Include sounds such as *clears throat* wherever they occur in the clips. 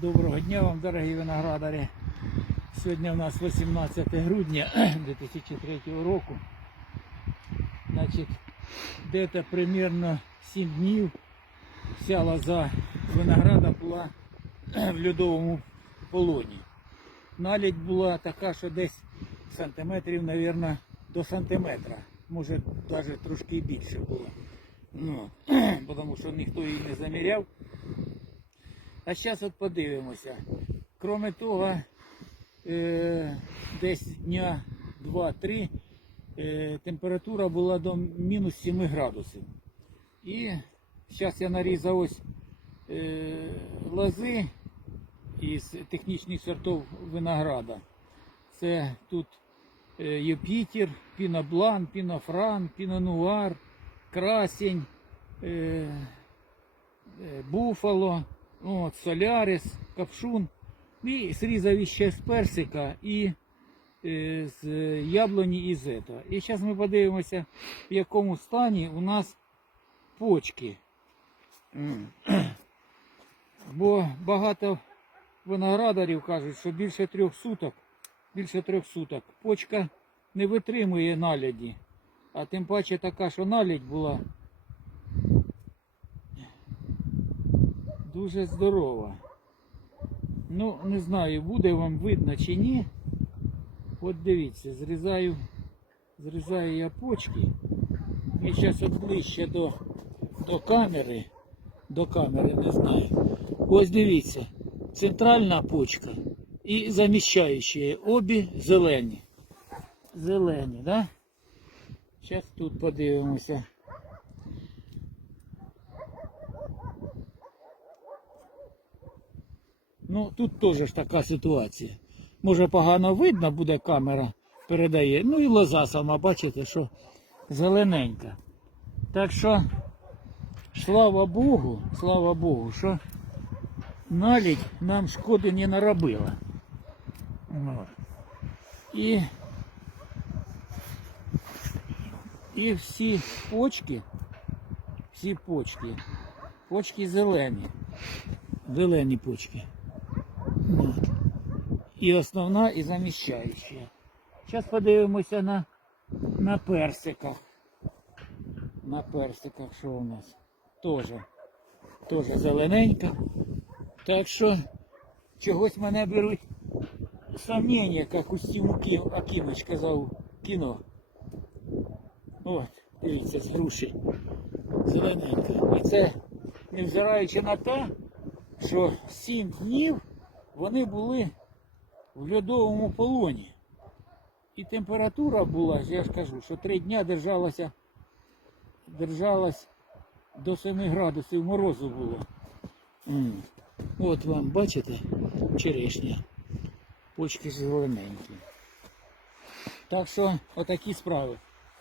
Доброго дня вам, дорогі виноградарі. Сьогодні у нас 18 грудня *clears throat* 2003 року. Значить, где-то примерно 7 днів вся лоза винограда була *clears throat* в льодовому полоні. Налідь була така, що десь сантиметрів, мабуть, до сантиметра. Може, навіть трошки більше було. Ну, *clears throat* тому що ніхто її не заміряв. А зараз от подивимося. Кроме того, е, десь дня 2-3 е, температура була до мінус 7 градусів. І зараз я нарізав ось е, лози із технічних сортів винограда. Це тут е, Юпітер, Піноблан, Пінофран, Пінонуар, Красень, е, е, Буфало, от, Солярис, Капшун. І срізав іще з персика і е, з яблуні і з этого. І зараз ми подивимося, в якому стані у нас почки. *clears throat* Бо багато виноградарів кажуть, що більше трьох суток, більше трьох суток почка не витримує наляді. А тим паче така, що налідь була дуже здорова. Ну, не знаю, буде вам видно чи ні. От дивіться, зрізаю, зрізаю я почки. І зараз от ближче до, до камери. До камери не знаю. Ось дивіться, центральна почка і заміщаючі обі зелені. Зелені, да? Зараз тут подивимося. Ну, тут теж така ситуація. Може погано видно буде камера передає. Ну і лоза сама, бачите, що зелененька. Так що, слава Богу, слава Богу, що налідь нам шкоди не наробила. І, і всі почки, всі почки, почки зелені. Зелені почки. От. І основна, і заміщаюча. Зараз подивимося на, на персиках. На персиках, що у нас? Тоже. Тоже зелененька. Так що чогось мене беруть сомнення, як у Стіву Акімич казав кіно. От, дивіться, з груші. Зелененька. І це невзираючи на те, що 7 днів вони були в льодовому полоні. І температура була, я ж кажу, що 3 дня держалася, держалась до 7 градусів морозу було. От вам, бачите, черешня. Почки зелененькі. Так що отакі справи.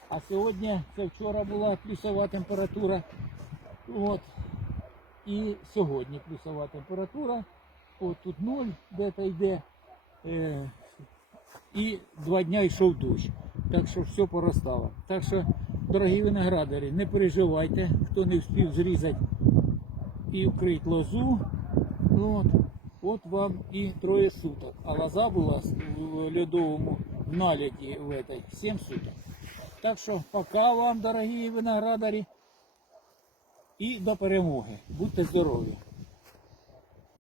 А сьогодні, це вчора була плюсова температура. От. І сьогодні плюсова температура. От тут ноль де-то йде. Е, і два дня йшов дощ. Так що все поростало. Так що, дорогі виноградарі, не переживайте, хто не встиг зрізати і вкрити лозу. От, от вам і троє суток. А лоза була в льодовому в наляді в этой 7 суток. Так що пока вам, дорогі виноградарі, і до перемоги. Будьте здорові!